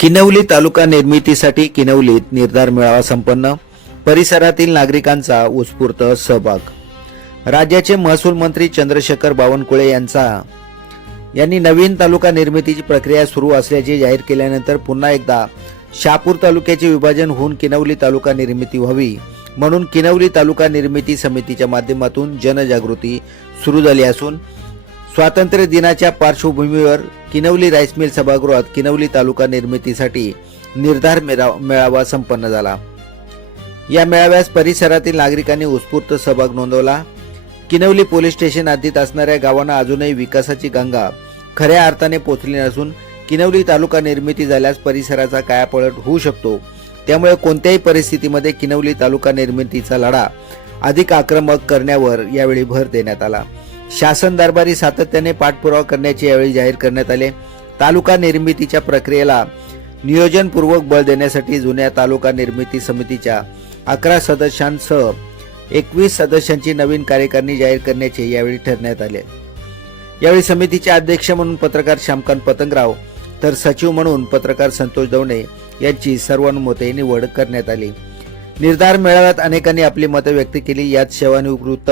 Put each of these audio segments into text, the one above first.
किनवली तालुका निर्मितीसाठी किनवलीत निर्धार मेळावा संपन्न. परिसरातील नागरिकांचा उत्स्फूर्त सहभाग. राज्याचे महसूल मंत्री चंद्रशेखर बावनकुळे यांनी नवीन तालुका निर्मितीची प्रक्रिया सुरू असल्याचे जाहीर केल्यानंतर पुन्हा एकदा शहापूर तालुक्याचे विभाजन होऊन किनवली तालुका निर्मिती व्हावी म्हणून किनवली तालुका निर्मिती समितीच्या माध्यमातून जनजागृती सुरू झाली असून स्वातंत्र्य दिनाच्या पार्श्वभूमीवर किनवली राईस मिल सभागृहात किनवली तालुका निर्मितीसाठी निर्धार मेळावा संपन्न झाला. या मेळाव्यास परिसरातील नागरिकांनी उत्स्फूर्त सहभाग नोंदवला. किनवली पोलीस स्टेशन हद्दीत असणाऱ्या गावांना अजूनही विकासाची गंगा खऱ्या अर्थाने पोचली नसून किनवली तालुका निर्मिती झाल्यास परिसराचा कायापालट होऊ शकतो. त्यामुळे कोणत्याही परिस्थितीमध्ये किनवली तालुका निर्मितीचा लढा अधिक आक्रमक करण्यावर यावेळी भर देण्यात आला. शासन दरबारी सातत्याने पाठपुरावा करण्याचे यावेळी जाहीर करण्यात आले. तालुका निर्मितीच्या प्रक्रियेला नियोजनपूर्वक बळ देण्यासाठी जुन्या तालुका निर्मिती समितीच्या 11 सदस्यांसह 21 सदस्यांची नवीन कार्यकारिणी जाहीर करण्याचे यावेळी ठरवण्यात आले. यावेळी समितीचे अध्यक्ष म्हणून पत्रकार श्यामकांत पतंगराव तर सचिव म्हणून पत्रकार संतोष दवणे यांची सर्वानुमते निवड करण्यात आली. निर्धार मेळाव्यात अनेकांनी आपली मतं व्यक्त केली. यात सेवानिवृत्त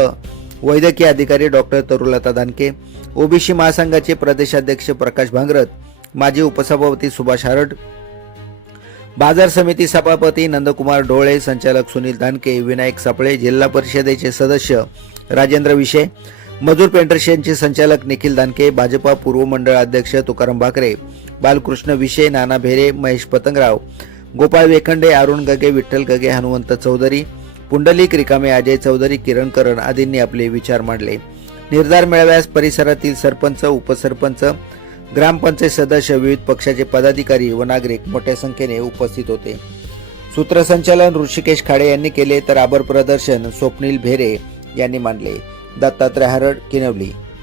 वैद्यकीय अधिकारी डॉक्टर तरुलता दानके, ओबीसी महासंघाचे प्रदेशाध्यक्ष प्रकाश भांगरत, माजी उपसभापती सुभाष हारड, बाजार समिती सभापती नंदकुमार डोळे, संचालक सुनील दानके, विनायक सापळे, जिल्हा परिषदेचे सदस्य राजेंद्र विषे, मजूर पेंटर्सचे संचालक निखिल दानके, भाजपा पूर्व मंडळ अध्यक्ष तुकाराम भाकरे, बालकृष्ण विषे, नाना भेरे, महेश पतंगराव, गोपाळ वेखंडे, अरुण गगे, विठ्ठल गगे, हनुमंत चौधरी, पुंडलिक रिकामे, अजय चौधरी, किरण करण आदींनी आपले विचार मांडले. निर्धार मेळाव्यास परिसरातील सरपंच, उपसरपंच, ग्रामपंचायत सदस्य, विविध पक्षाचे पदाधिकारी व नागरिक मोठ्या संख्येने उपस्थित होते. सूत्रसंचालन ऋषिकेश खाडे यांनी केले तर आभार प्रदर्शन स्वप्नील भेरे यांनी मांडले. दत्तात्रय हरड, किनवली.